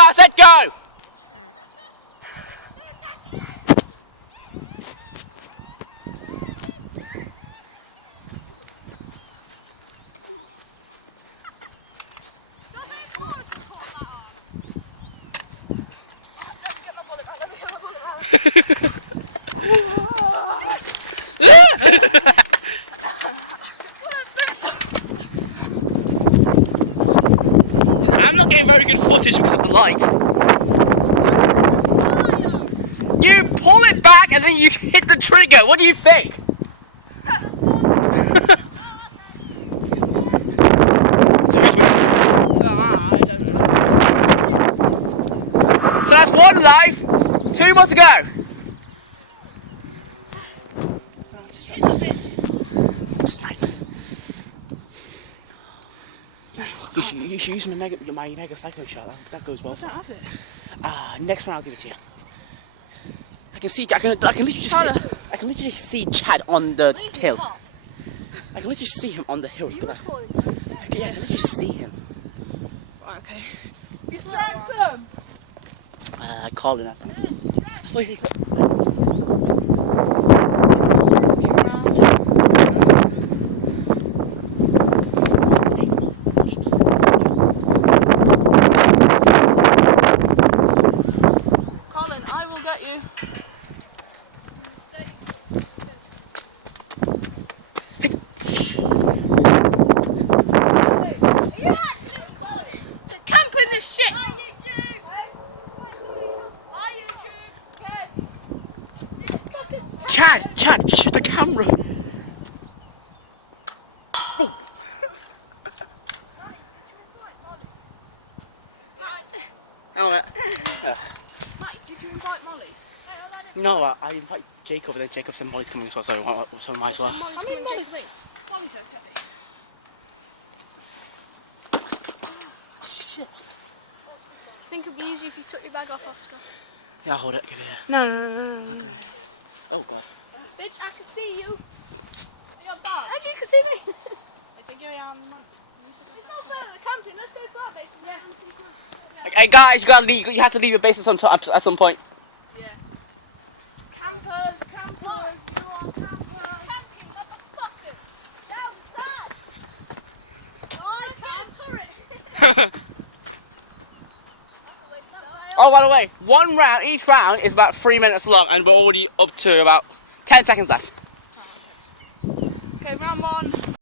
go, I said go! I'm not getting very good footage because of the light. You pull it back and then you hit the trigger. What do you think? So that's one life, 2 more to go. Snipe. You should use my mega psycho shot. That goes well. I don't have it. Next one I'll give it to you. I can literally just see Chad on the hill. I can literally see him on the hill. Look at that. Okay, yeah, I can literally see him. Right, okay. You snagged him! Colin, I think. Colin, I will get you. Chad, shoot the camera. Mate, did you invite Molly? No, I invited Jacob, and then Jacob said Molly's coming as well, so might as well. I mean, Molly's okay. Molly's okay. Shit. I think it'd be easy if you took your bag off, Oscar. Yeah, I'll hold it, give it here. No. Oh god. Bitch, I can see you. You're bad. And you can see me. I think you're It's not further camping, let's go to our base. Yeah. Hey guys, you have to leave your base at some point. Yeah. Campers. Camping, motherfuckers. Down the side. Oh, by the way, each round is about 3 minutes long, and we're already up to about 10 seconds left.